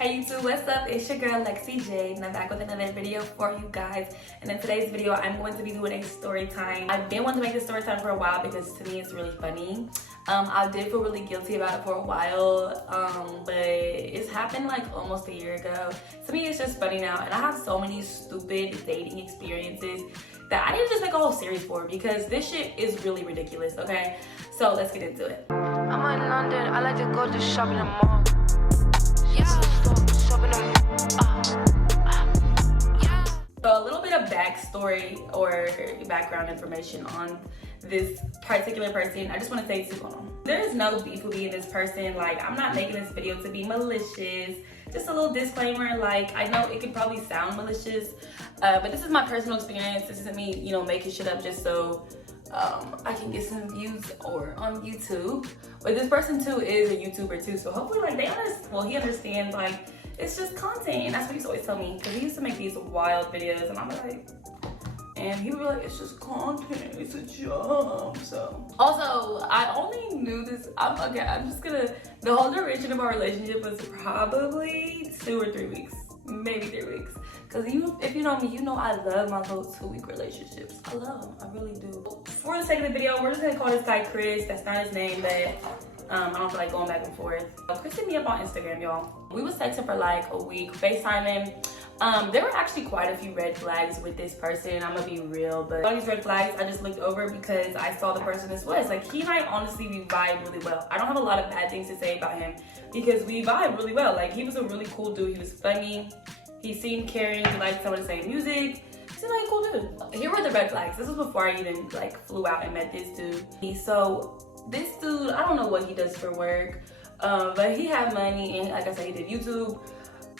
Hey YouTube, what's up? It's your girl Lexi J, and I'm back with another video for you guys. And in today's video, I'm going to be doing a story time. I've been wanting to make this story time for a while because to me it's really funny. I did feel really guilty about it for a while, but it's happened like almost a year ago. To me, it's just funny now, and I have so many stupid dating experiences that I need to just make a whole series for because this shit is really ridiculous, okay? So let's get into it. I'm in London, I like to go to shopping in the mall. So a little bit of backstory or background information on this particular person. I just want to say there is no beef with me and this person. Like, I'm not making this video to be malicious. Just a little disclaimer, like, I know it could probably sound malicious, but this is my personal experience. This isn't me, you know, making shit up just so I can get some views or on YouTube. But this person too is a YouTuber too, so hopefully like he understands like it's just content, and that's what he used to always tell me, because he used to make these wild videos and I'm like, and he would be like, it's just content, it's a job. So also, I only knew this, the whole duration of our relationship was probably 2 or 3 weeks, maybe 3 weeks. Because if you know me, you know I love my little 2-week relationships. I love them, I really do. For the sake of the video, we're just gonna call this guy Chris. That's not his name, but I don't feel like going back and forth. Chris hit me up on Instagram, y'all. We was texting for like a week, FaceTiming. There were actually quite a few red flags with this person, I'm gonna be real, but all these red flags I just looked over because I saw the person this was. Like, he and I honestly, we vibe really well. I don't have a lot of bad things to say about him because we vibe really well. Like, he was a really cool dude, he was funny. He seemed caring, he liked some of the same music. He seemed like a cool dude. Here were the red flags. This was before I even like flew out and met this dude. So this dude, I don't know what he does for work, but he had money, and like I said, he did YouTube.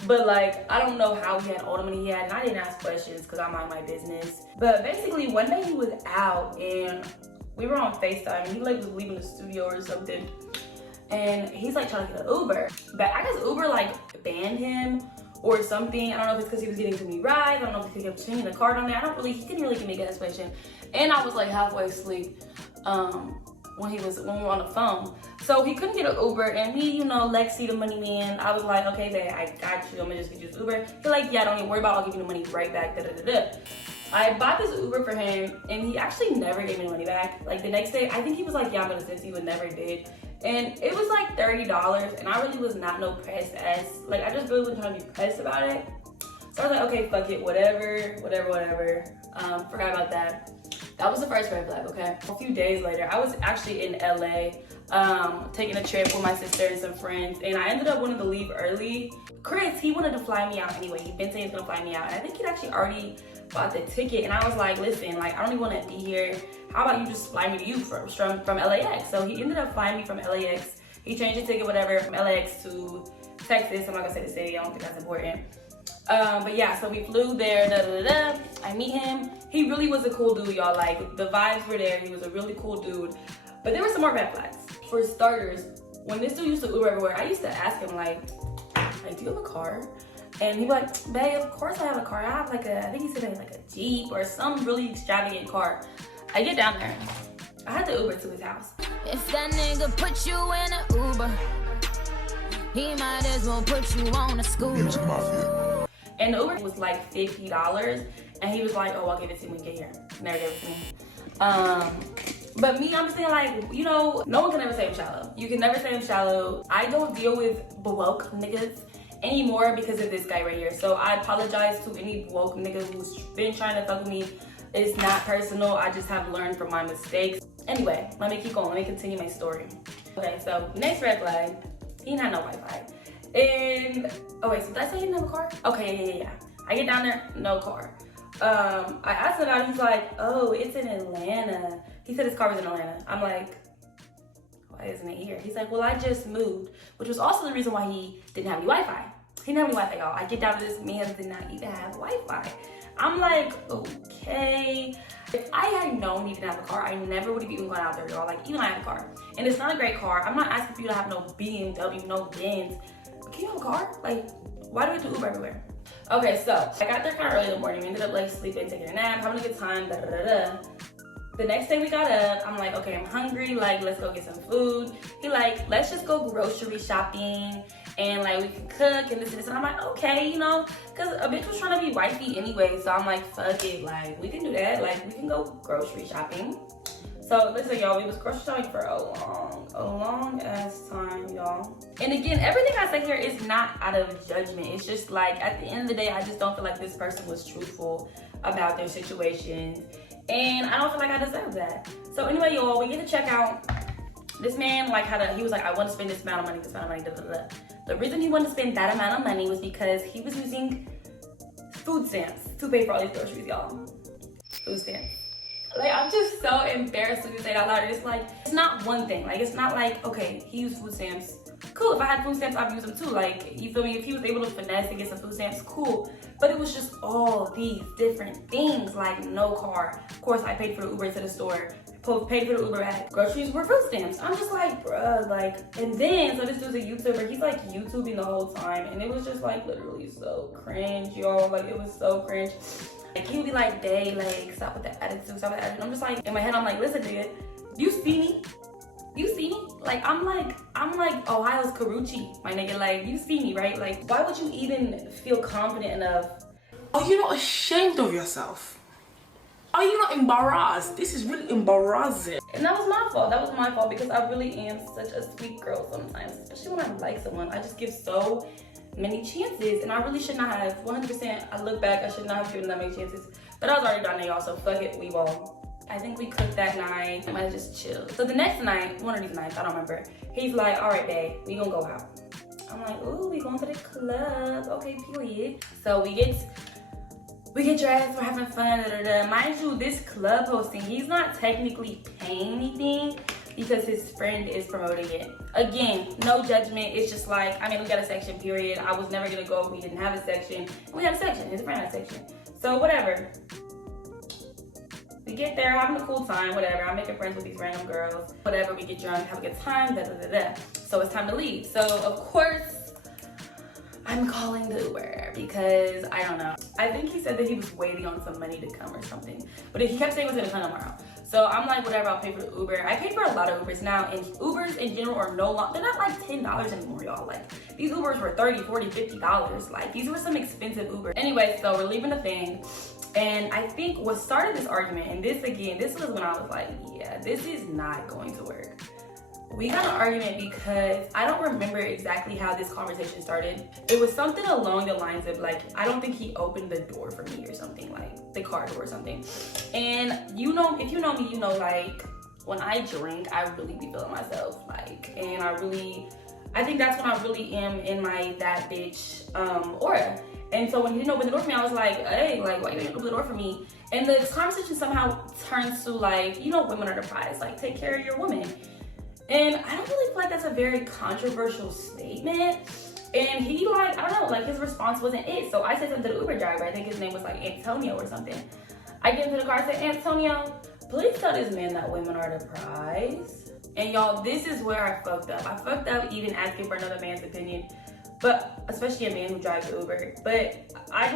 But like, I don't know how he had all the money he had, and I didn't ask questions because I mind my business. But basically, one day he was out and we were on FaceTime, and he like was leaving the studio or something. And he's like trying to get an Uber. But I guess Uber like banned him or something. I don't know if it's because he was getting too many rides. I don't know if he kept changing the card on there. He couldn't really give me a good explanation. And I was like halfway asleep when we were on the phone. So he couldn't get an Uber, and he, you know, Lexi the money man. I was like, okay, babe, I got you. I'm gonna just get you this Uber. He's like, yeah, don't even worry about it. I'll give you the money right back. Da, da, da, da. I bought this Uber for him, and he actually never gave me the money back. Like, the next day, I think he was like, yeah, I'm gonna send you, but never did. And it was like $30, and I really was not no pressed ass. Like, I just really wasn't trying to be pressed about it. So I was like, okay, fuck it, whatever. Forgot about that. That was the first red flag, okay? A few days later, I was actually in LA, taking a trip with my sister and some friends, and I ended up wanting to leave early. Chris, he wanted to fly me out anyway. He'd been saying he's gonna fly me out, and I think he'd actually already bought the ticket, and I was like, listen, like, I don't even want to be here. How about you just fly me to you from LAX? So he ended up flying me from LAX. He changed the ticket, whatever, from LAX to Texas. I'm not gonna say the city, I don't think that's important. But yeah, so we flew there, I meet him. He really was a cool dude, y'all. Like, the vibes were there. He was a really cool dude. But there were some more red flags. For starters, when this dude used to Uber everywhere, I used to ask him, like, do you have a car? And he'd be like, babe, of course I have a car. I have like I think he said like a Jeep or some really extravagant car. I get down there. I had to Uber to his house. If that nigga put you in an Uber, he might as well put you on a scooter. And the Uber was like $50, and he was like, oh, I'll give it to you when you get here. Never gave it to me. But me, I'm saying, like, you know, no one can ever say I'm shallow. You can never say I'm shallow. I don't deal with woke niggas anymore because of this guy right here. So I apologize to any woke nigga who's been trying to fuck with me. It's not personal. I just have learned from my mistakes. Anyway, let me keep going. Let me continue my story. Okay, so next red flag, he didn't have no Wi-Fi. And, oh wait, so did I say he didn't have a car? Okay, yeah. I get down there, no car. I asked him about it, he's like, oh, it's in Atlanta. He said his car was in Atlanta. I'm like, why isn't it here? He's like, well, I just moved, which was also the reason why he didn't have any Wi-Fi. He didn't have any Wi-Fi, y'all. I get down to this man did not even have Wi-Fi. I'm like, okay. If I had known he didn't have a car, I never would have even gone out there, y'all. Like, even I have a car. And it's not a great car. I'm not asking for you to have no BMW, no Benz. Can you have a car? Like, why do we have to Uber everywhere? Okay, so I got there kind of early in the morning. We ended up like sleeping, taking a nap, having a good time, The next day we got up, I'm like, okay, I'm hungry, like, let's go get some food. He like, let's just go grocery shopping, and like, we can cook, and this and this. And I'm like, okay, you know, because a bitch was trying to be wifey anyway, so I'm like, fuck it, like, we can do that, like, we can go grocery shopping. So listen, y'all, we was grocery shopping for a long ass time, y'all. And again, everything I say here is not out of judgment. It's just like, at the end of the day, I just don't feel like this person was truthful about their situations. And I don't feel like I deserve that. So anyway, y'all, we get to check out. This man, like, he was like, I want to spend this amount of money, this amount of money, da, da, da. The reason he wanted to spend that amount of money was because he was using food stamps to pay for all these groceries, y'all. Food stamps. Like, I'm just so embarrassed to say that out loud. It's like, it's not one thing. Like, it's not like, okay, he used food stamps. Cool, if I had food stamps, I'd use them too. Like, you feel me? If he was able to finesse and get some food stamps, cool. But it was just all these different things, like no car. Of course, I paid for the Uber to the store. Paid for the Uber back. Groceries were food stamps. I'm just like, bruh, like, and then, so this dude's a YouTuber. He's like YouTubing the whole time. And it was just like literally so cringe, y'all. Like, it was so cringe. Like, he would be like, day, like, stop with the attitude, stop with the attitude. I'm just like, in my head, I'm like, listen, nigga, you see me? You see me? Like, I'm like Ohio's Karuchi, my nigga. Like, you see me, right? Like, why would you even feel confident enough? Are you not ashamed of yourself? Are you not embarrassed? This is really embarrassing. And that was my fault. That was my fault because I really am such a sweet girl sometimes. Especially when I like someone. I just give so many chances. And I really should not have. 100%, I look back, I should not have given that many chances. But I was already down there, y'all, so fuck it, we won't. I think we cooked that night. I might have just chilled. So the next night, one of these nights, I don't remember. He's like, all right, babe, we gonna go out. I'm like, ooh, we going to the club. Okay, period. So we get dressed, we're having fun, da, da, da. Mind you, this club hosting, he's not technically paying anything because his friend is promoting it. Again, no judgment. It's just like, I mean, we got a section, period. I was never gonna go if we didn't have a section. We had a section, his friend had a section. So whatever. We get there, having a cool time, whatever. I'm making friends with these random girls. Whatever, we get drunk, have a good time, da da da da. So it's time to leave. So of course, I'm calling the Uber because I don't know. I think he said that he was waiting on some money to come or something. But he kept saying it was gonna come tomorrow. So I'm like, whatever, I'll pay for the Uber. I paid for a lot of Ubers now, and Ubers in general are no longer, they're not like $10 anymore, y'all. Like, these Ubers were $30, $40, $50. Like, these were some expensive Ubers. Anyway, so we're leaving the thing. And I think what started this argument, and this was when I was like, yeah, this is not going to work. We had an argument because I don't remember exactly how this conversation started. It was something along the lines of like, I don't think he opened the door for me or something, like the car door or something. And you know, if you know me, you know, like when I drink, I really be feeling myself, like, and I think that's when I really am in my that bitch aura. And so when he didn't open the door for me, I was like, hey, like, why you didn't open the door for me? And the conversation somehow turns to like, you know, women are the prize, like, take care of your woman. And I don't really feel like that's a very controversial statement. And he like, I don't know, like his response wasn't it. So I said something to the Uber driver, I think his name was like Antonio or something. I get into the car, I said, Antonio, please tell this man that women are the prize. And y'all, this is where I fucked up. I fucked up even asking for another man's opinion, but especially a man who drives Uber. But I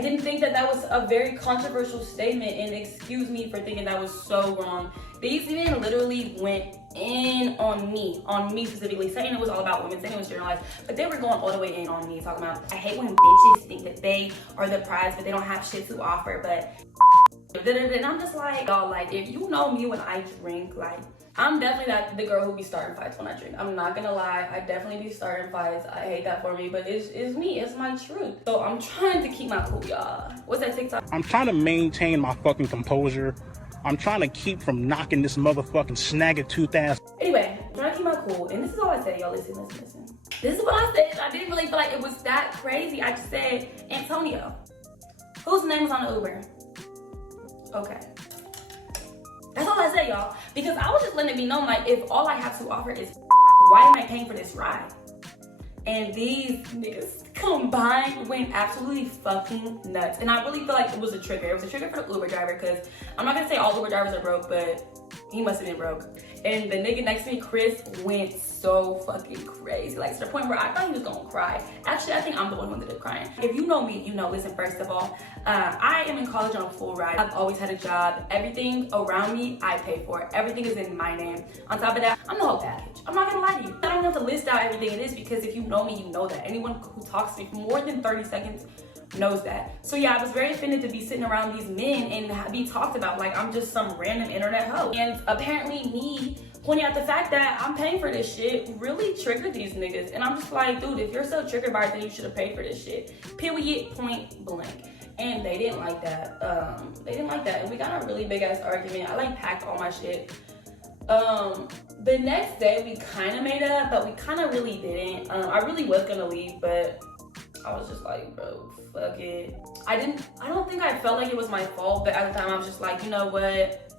didn't think that was a very controversial statement, and excuse me for thinking that was so wrong. These men literally went in on me specifically, saying it was all about women, saying it was generalized, but they were going all the way in on me, talking about, I hate when bitches think that they are the prize, but they don't have shit to offer, but and I'm just like, y'all, like, if you know me when I drink, like, I'm definitely not the girl who be starting fights when I drink. I'm not gonna lie, I definitely be starting fights. I hate that for me, but it's me, it's my truth. So I'm trying to keep my cool, y'all. What's that TikTok? I'm trying to maintain my fucking composure. I'm trying to keep from knocking this motherfucking snagger-tooth ass. Anyway, I'm trying to keep my cool, and this is all I said, y'all. Listen. This is what I said. I didn't really feel like it was that crazy. I just said, Antonio, whose name was on the Uber? Okay. That's all I said, y'all. Because I was just letting it be known, like, if all I have to offer is why am I paying for this ride? And these niggas combined went absolutely fucking nuts. And I really feel like it was a trigger. It was a trigger for the Uber driver, because I'm not gonna say all Uber drivers are broke, but he must have been broke. And the nigga next to me, Chris, went so fucking crazy. Like, to the point where I thought he was gonna cry. Actually, I think I'm the one who ended up crying. If you know me, you know, listen, first of all, I am in college on a full ride. I've always had a job. Everything around me, I pay for. Everything is in my name. On top of that, I'm the whole package. I'm not gonna lie to you. I don't have to list out everything it is, because if you know me, you know that. Anyone who talks to me for more than 30 seconds knows that. So yeah, I was very offended to be sitting around these men and be talked about like I'm just some random internet hoe. And apparently me pointing out the fact that I'm paying for this shit really triggered these niggas. And I'm just like, dude, if you're so triggered by it, then you should have paid for this shit. Period, point blank. And they didn't like that. And we got a really big ass argument. I like packed all my shit. The next day we kind of made up, but we kind of really didn't. I really was gonna leave, but I was just like, bro, fuck it. I don't think I felt like it was my fault, but at the time I was just like, you know what?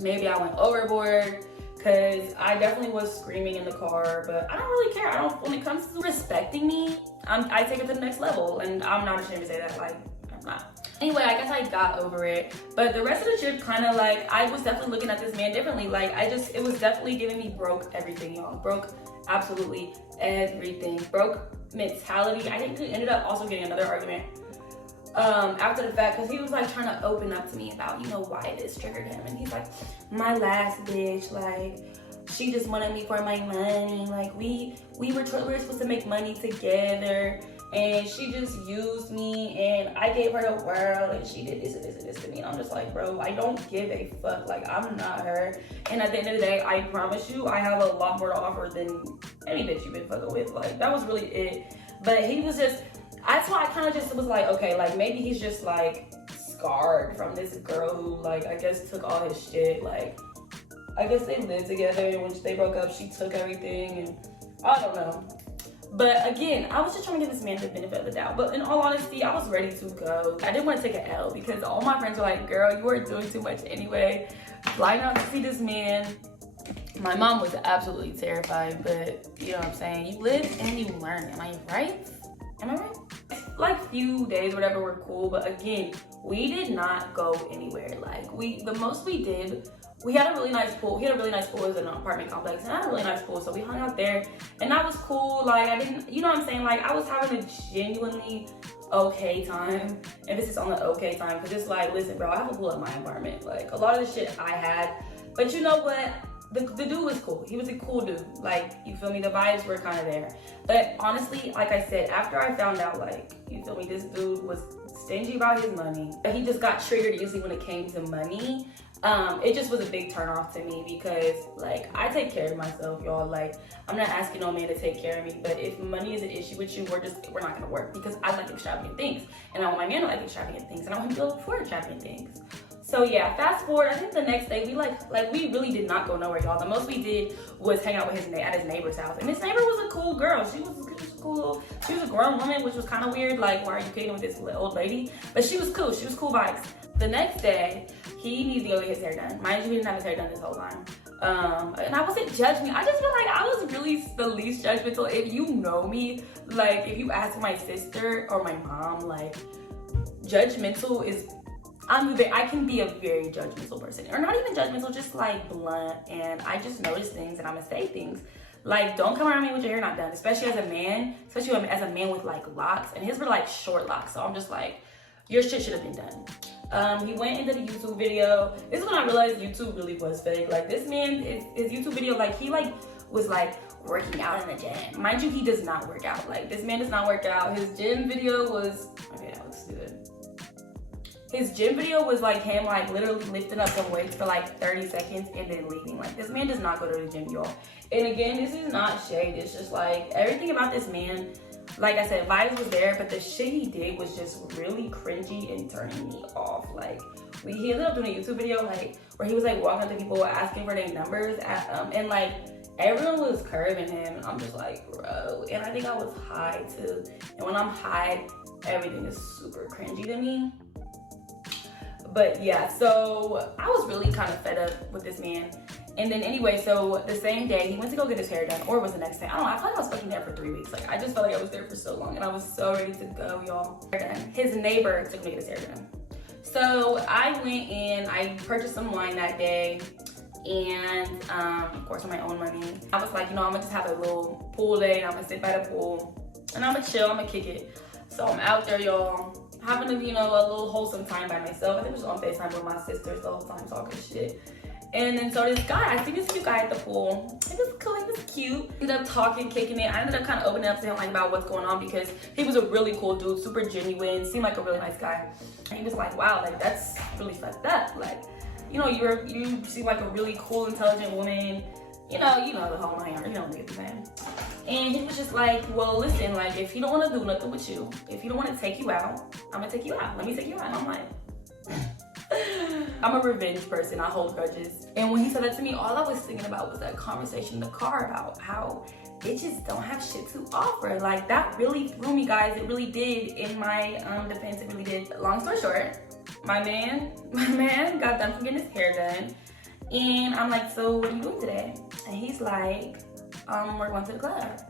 Maybe I went overboard, because I definitely was screaming in the car, but I don't really care. When it comes to respecting me, I take it to the next level, and I'm not ashamed to say that, like, I'm not. Anyway, I guess I got over it, but the rest of the trip kind of like, I was definitely looking at this man differently. Like, it was definitely giving me broke everything, y'all. Broke absolutely everything. Broke mentality. I ended up also getting another argument after the fact, because he was like trying to open up to me about, you know, why this triggered him. And he's like, my last bitch, like, she just wanted me for my money. Like, we were supposed to make money together, and she just used me, and I gave her the world, and she did this and this and this to me. And I'm just like, bro, I don't give a fuck. Like, I'm not her. And at the end of the day, I promise you, I have a lot more to offer than any bitch you've been fucking with. Like, that was really it. But he was just, that's why I kind of just was like, okay, like, maybe he's just like scarred from this girl who, like, I guess took all his shit. Like, I guess they lived together, and when they broke up, she took everything, and I don't know. But again, I was just trying to give this man the benefit of the doubt. But in all honesty, I was ready to go. I didn't want to take an L, because all my friends were like, girl, you are doing too much anyway. Flying out to see this man. My mom was absolutely terrified, but you know what I'm saying? You live and you learn. Am I right? Am I right? Like, few days, whatever, were cool. But again, we did not go anywhere. Like, the most we did, we had a really nice pool. He had a really nice pool. It was an apartment complex, and I had a really nice pool. So we hung out there, and that was cool. Like, I didn't, you know what I'm saying? Like, I was having a genuinely okay time. And this is on the okay time, because it's like, listen, bro, I have a pool in my apartment. Like, a lot of the shit I had. But you know what? The dude was cool. He was a cool dude. Like, you feel me? The vibes were kind of there. But honestly, like I said, after I found out, like, you feel me, this dude was stingy about his money. He just got triggered usually when it came to money. It just was a big turn off to me, because like, I take care of myself, y'all. Like, I'm not asking no man to take care of me, but if money is an issue with you, we're not gonna work, because I like extravagant things, and I want my man to like extravagant things, and I want him to be able to afford extravagant things. So yeah, fast forward, I think the next day we really did not go nowhere, y'all. The most we did was hang out with at his neighbor's house, and his neighbor was a cool girl. She was a grown woman, which was kind of weird. Like, why are you kidding with this old lady? But she was cool. She was cool vibes. The next day, he needed to go get his hair done. Mind you, he didn't have his hair done this whole time. And I wasn't judging. I just feel like I was really the least judgmental. If you know me, like, if you ask my sister or my mom, like, judgmental is, I can be a very judgmental person. Or not even judgmental, just like blunt. And I just notice things, and I'm gonna say things. Like, don't come around me with your hair not done, especially as a man with like locks. And his were like short locks. So I'm just like, your shit should have been done. He went into the YouTube video. This is when I realized YouTube really was fake. Like, this man, his YouTube video, like, he like was like working out in the gym. Mind you, he does not work out. Like, this man does not work out. His gym video was, okay, that looks good. His gym video was like him like literally lifting up some weights for like 30 seconds and then leaving. Like, this man does not go to the gym, y'all. And again, this is not shade. It's just like, everything about this man, like I said, vibes was there, but the shit he did was just really cringy and turning me off. Like, he ended up doing a YouTube video like where he was like walking up to people asking for their numbers and like everyone was curving him, and I'm just like, bro. And I think I was high too. And when I'm high, everything is super cringy to me. But yeah, so I was really kind of fed up with this man. And then anyway, so the same day he went to go get his hair done, or it was the next day. I don't know. I felt like I was fucking there for 3 weeks. Like I just felt like I was there for so long, and I was so ready to go, y'all. His neighbor took me to get his hair done. So I went in. I purchased some wine that day, and of course, with my own money. I was like, you know, I'm gonna just have a little pool day. And I'm gonna sit by the pool, and I'm gonna chill. I'm gonna kick it. So I'm out there, y'all, having a, you know, a little wholesome time by myself. I think I was on FaceTime with my sisters the whole time, talking shit. And then so this guy, I see this cute guy at the pool. He was cool, he was cute. Ended up talking, kicking it. I ended up kind of opening up to him like about what's going on because he was a really cool dude, super genuine, seemed like a really nice guy. And he was like, wow, like that's really fucked up. Like, you know, you seem like a really cool, intelligent woman. You know the whole nine yards, you know niggas saying. And he was just like, well, listen, like if he don't want to do nothing with you, if he don't want to take you out, I'm gonna take you out. Let me take you out. And I'm like, I'm a revenge person. I hold grudges. And when he said that to me, all I was thinking about was that conversation in the car about how bitches don't have shit to offer. Like that really threw me, guys. It really did. In my defense, it really did. Long story short, my man got done from getting his hair done. And I'm like, so what are you doing today? And he's like, we're going to the club.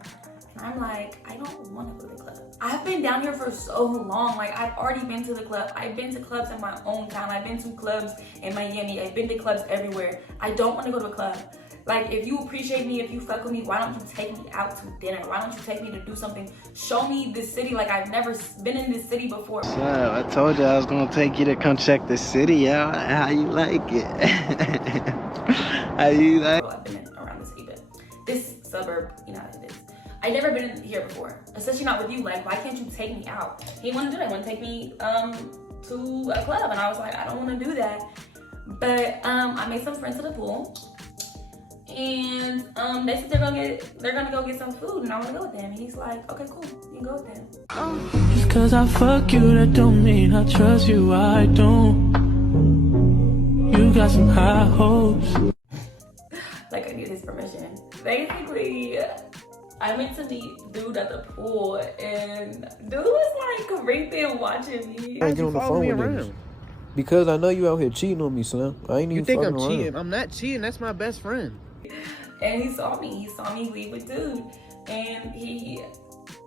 And I'm like, I don't want to go to the club. I've been down here for so long. Like, I've already been to the club. I've been to clubs in my own town. I've been to clubs in Miami. I've been to clubs everywhere. I don't want to go to a club. Like, if you appreciate me, if you fuck with me, why don't you take me out to dinner? Why don't you take me to do something? Show me this city like I've never been in this city before. So, I told you I was going to take you to come check the city out. How you like it? How you like it? I've been around the city, but this suburb, you know how it is. I've never been here before, especially not with you. Like, why can't you take me out? He wanted to do that. He wanted to take me to a club, and I was like, I don't want to do that. But I made some friends at the pool, and they said they're gonna go get some food, and I want to go with them. And he's like, okay, cool, you can go with them. Just cause I fuck you, that don't mean I trust you. I don't. You got some high hopes. Like, I need his permission. Basically, I went to meet dude at the pool, and dude was like creeping watching me. I ain't get on the phone with niggas. Because I know you out here cheating on me, son. I ain't even You think I'm fucking cheating? around. I'm not cheating. That's my best friend. And he saw me leave with dude, and he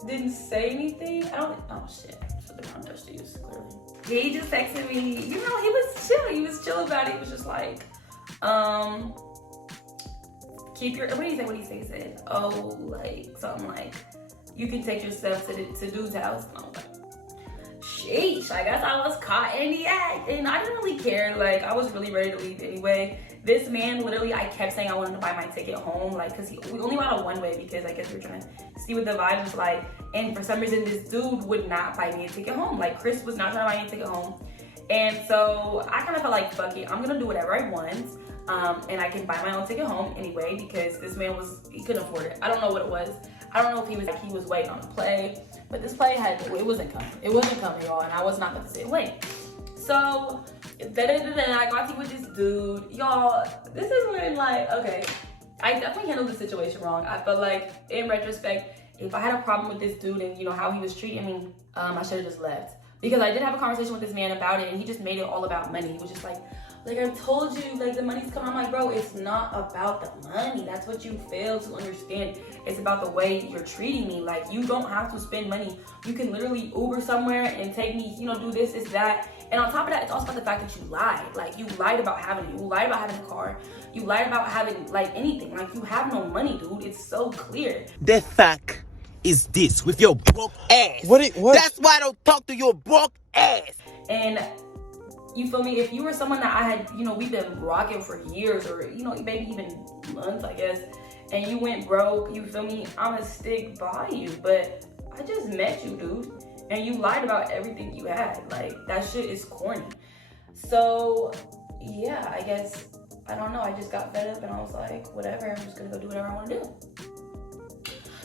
didn't say anything. Oh shit, for the contest to use, clearly. He just texted me, you know, he was chill about it. He was just like, keep your, what did he say? He said, oh, like, something like, you can take your stuff to dude's house. And I was like, sheesh, I guess I was caught in the act. And I didn't really care. Like, I was really ready to leave anyway. This man, literally, I kept saying I wanted to buy my ticket home. Like, because we only went on one way because I guess we were trying to see what the vibe was like. And for some reason, this dude would not buy me a ticket home. Like, Chris was not trying to buy me a ticket home. And so I kind of felt like, fuck it, I'm going to do whatever I want. And I can buy my own ticket home anyway because this man he couldn't afford it. I don't know what it was. I don't know if he was waiting on a play, but this play it wasn't coming. It wasn't coming, y'all, and I was not going to sit late. So, I got to with this dude. Y'all, this is when, like, okay, I definitely handled the situation wrong. I felt like, in retrospect, if I had a problem with this dude and, you know, how he was treating me, I should have just left. Because I did have a conversation with this man about it, and he just made it all about money. He was just like I told you, like, the money's coming. I'm like, bro, it's not about the money. That's what you fail to understand. It's about the way you're treating me. Like, you don't have to spend money. You can literally Uber somewhere and take me, you know, do this, that. And on top of that, it's also about the fact that you lied. Like, you lied about having it. You lied about having a car. You lied about having, like, anything. Like, you have no money, dude. It's so clear. The fact is this with your broke ass. What? That's why I don't talk to your broke ass. And you feel me? If you were someone that I had, you know, we've been rocking for years or, you know, maybe even months, I guess, and you went broke, you feel me? I'ma stick by you. But I just met you, dude. And you lied about everything you had. Like, that shit is corny. So, yeah, I guess, I don't know. I just got fed up and I was like, whatever, I'm just gonna go do whatever I wanna do.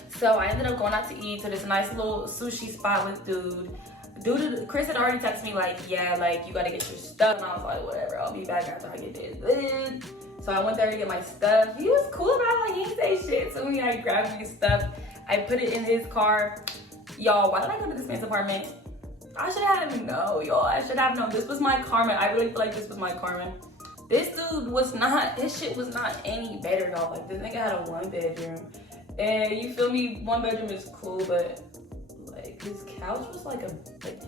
So I ended up going out to eat to this nice little sushi spot with dude. Chris had already texted me like, yeah, like, you gotta get your stuff. And I was like, whatever, I'll be back after I get this. So I went there to get my stuff. He was cool about it, like, he didn't say shit to me. I grabbed his stuff. I put it in his car. Y'all, why did I go to this man's apartment? I should have known, y'all. I should have known. This was my karma. I really feel like this was my karma. This dude was not, his shit was not any better, y'all. Like, this nigga had a 1-bedroom. And you feel me, 1 bedroom is cool, but like his couch was like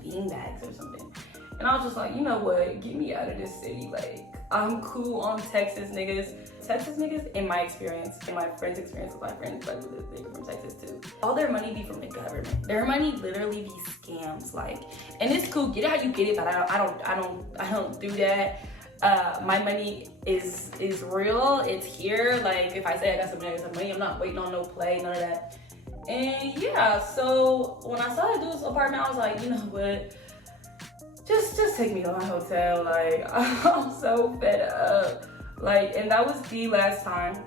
bean bags or something. And I was just like, you know what, get me out of this city. Like, I'm cool on Texas niggas. Texas niggas, in my experience, in my friends' experience with my friends, like they're from Texas too. All their money be from the government. Their money literally be scams. Like, and it's cool, get it how you get it, but I don't do that. My money is real. It's here. Like, if I say I got some money, I'm not waiting on no play, none of that. And yeah, so when I saw that dude's apartment, I was like, you know what? Just take me to my hotel. Like, I'm so fed up. Like, and that was the last time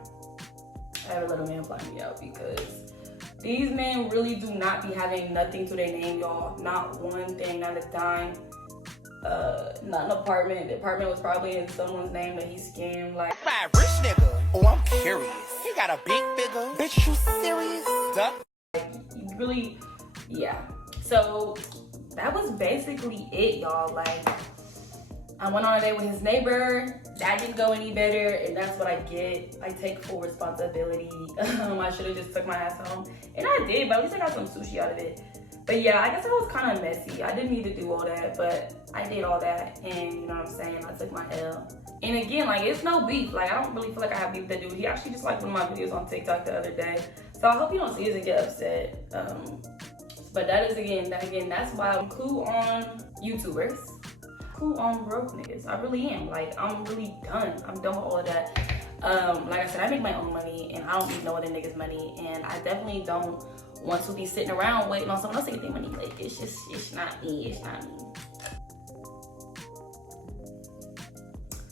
I ever let a man fly me out, because these men really do not be having nothing to their name, y'all. Not one thing, not a dime. Not an apartment. The apartment was probably in someone's name that he scammed. Like, My rich nigga. Oh, I'm curious. He got a big figure. Bitch, you serious? Duh. Like, really, yeah. So that was basically it, y'all. Like, I went on a date with his neighbor. That didn't go any better, and that's what I get. I take full responsibility. I should have just took my ass home, and I did, but at least I got some sushi out of it. But yeah, I guess I was kind of messy. I didn't need to do all that, but I did all that, and you know what I'm saying? I took my L. And again, like, it's no beef. Like, I don't really feel like I have beef with that dude. He actually just liked one of my videos on TikTok the other day. So I hope you don't see this and get upset. But that is, again, that's why I'm cool on YouTubers. Cool on broke niggas. I really am. Like, I'm really done. I'm done with all of that. Like I said, I make my own money, and I don't need no other niggas' money, and I definitely don't want to be sitting around waiting on someone else to get their money. Like, it's not me. It's not me.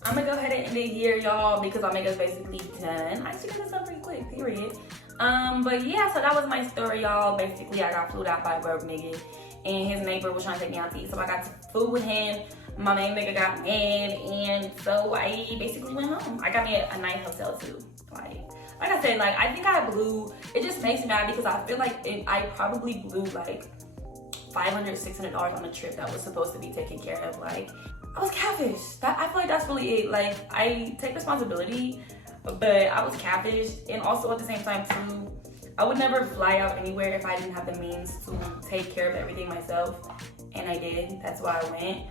I'm gonna go ahead and end it here, y'all, because my makeup's basically done. I actually got this up pretty quick, period. But yeah, so that was my story, y'all. Basically, I got flued out by a broke nigga, and his neighbor was trying to take me out to eat, so I got to food with him. My main nigga got mad, and so I basically went home. I got me a nice hotel too. Like I said, like, I think I blew, it just makes me mad because I feel like I probably blew like $500, $600 on a trip that was supposed to be taken care of. Like, I was catfished. I feel like that's really it. Like, I take responsibility, but I was catfished. And also at the same time too, I would never fly out anywhere if I didn't have the means to take care of everything myself. And I did. That's why I went.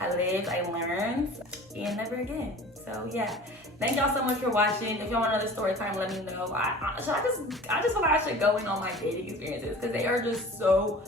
I lived, I learned, and never again. So yeah, thank y'all so much for watching. If y'all want another story time, let me know. I just feel like I should go in on my dating experiences, because they are just so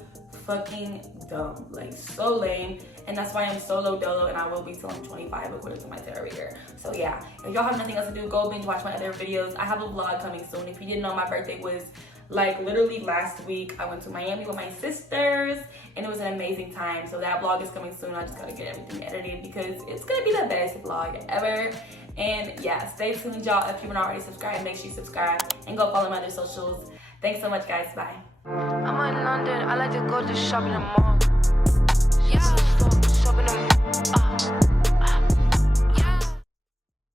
fucking dumb, like so lame. And that's why I'm solo dolo, and I will be till I'm 25 according to my tarot reader. So yeah, if y'all have nothing else to do, go binge watch my other videos. I have a vlog coming soon. If you didn't know, my birthday was like literally last week. I went to Miami with my sisters, and it was an amazing time. So that vlog is coming soon. I just gotta get everything edited because it's gonna be the best vlog ever. And yeah, stay tuned, y'all. If you're not already subscribed, make sure you subscribe and go follow my other socials. Thanks so much, guys. Bye. I'm in London. I like to go to shop in the mall.